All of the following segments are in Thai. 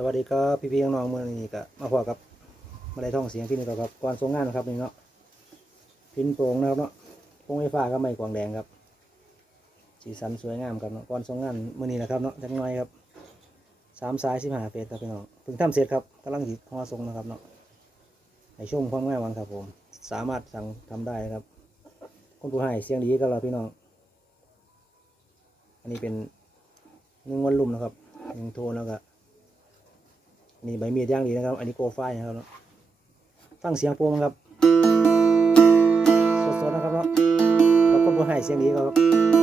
สวัสดีครับพี่พี่ๆน้องเมื่อนี้ก็มาพอกับมาได้ท่องเสียงที่นี่ต่อครับก่อนทรงงานนะครับนี่เนาะพินโปร่งนะครับเนาะโปร่งไฟฟ้าก็ไม่กวางแดงครับสีสันสวยงามครับเนาะก่อนทรงงานเมื่อนี้นะครับเนาะจังน้อยครับสามสายสิบห้าเฟสครับพี่น้องเพิ่งทำเสร็จครับกำลังหิห่อทรงนะครับเนาะในช่วงความง่ายวันครับผม สามารถสั่งทำได้นะครับคนผู้ให้เสียงดีกับเราพี่น้องอันนี้เป็นหนึ่งวันลุ่มนะครับหนึ่งโทนแล้วก็ นี่ใบมีดย่างดีนะครับ อันนี้โกไฟนะครับเนาะฟังเสียงโปร่งครับ สดๆนะครับเนาะกับคนผู้ให้เสียงดีครับ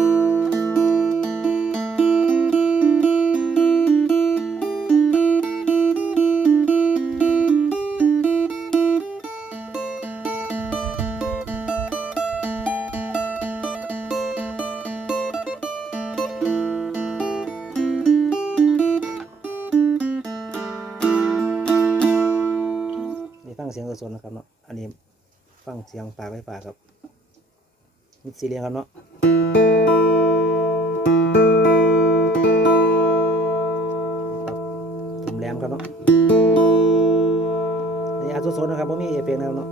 เสียงสดๆนะครับเนาะอันนี้ฟังเสียงปากไปปากครับมิดซีเรียงครับเนาะถุมแหลมครับเนาะอันนี่อัดสดๆนะครับเพราะมีเอฟเฟกต์นะครับเนาะ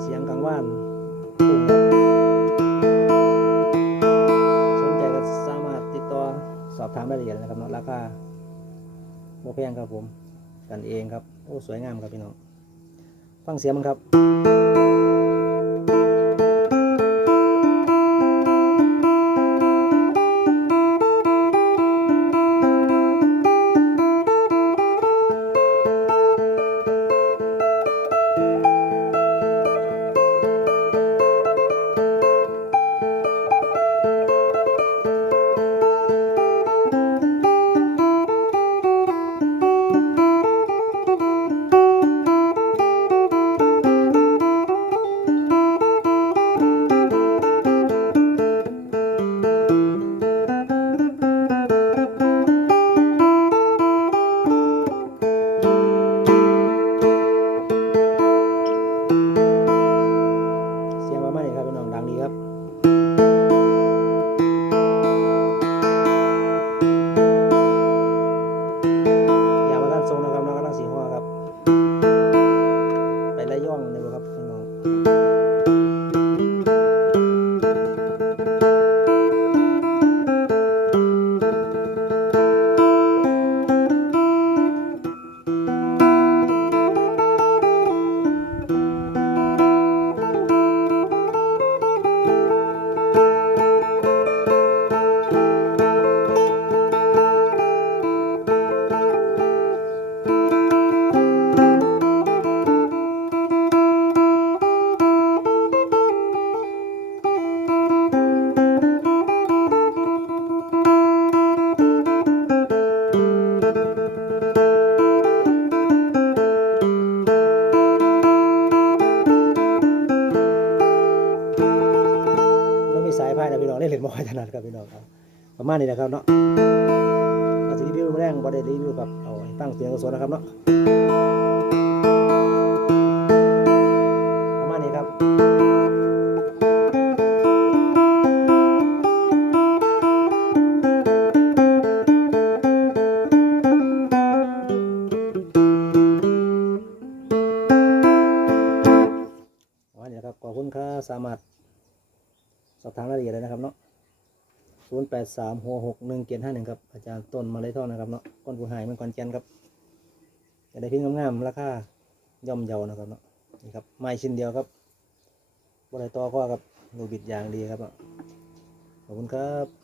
เสียงกลางว่านปุ่มครับสนใจก็สามารถติดต่อสอบถามรายละเอียดนะครับเนาะราคาโมแพงครับผม กันเองครับ โอ้ สวยงามครับพี่น้อง ฟังเสียงมันครับ ครับ พี่น้องได้เล่นบ่ค่อยถนัดครับพี่น้องครับ ประมาณนี้นะครับเนาะอาจจะรีวิวแรงบ่ได้รีวิวครับเอาตั้งเสียงสดๆนะครับเนาะประมาณนี้ครับประมาณนี้ครับขอบคุณครับสามารถสอบถามรายละเอียดเลยนะครับเนาะ 0 8 3 6 6 1 7 5 1ครับ อาจารย์ต้นมาเลยท่อนะครับเนาะก้อนผู้หายมันก่อนแกนครับจะได้พิ้งงามๆราคาย่อมเยานะครับเนาะนี่ครับไม้ชิ้นเดียวครับบริต่อก็ครับดูบิดอย่างดีครับขอบคุณครับ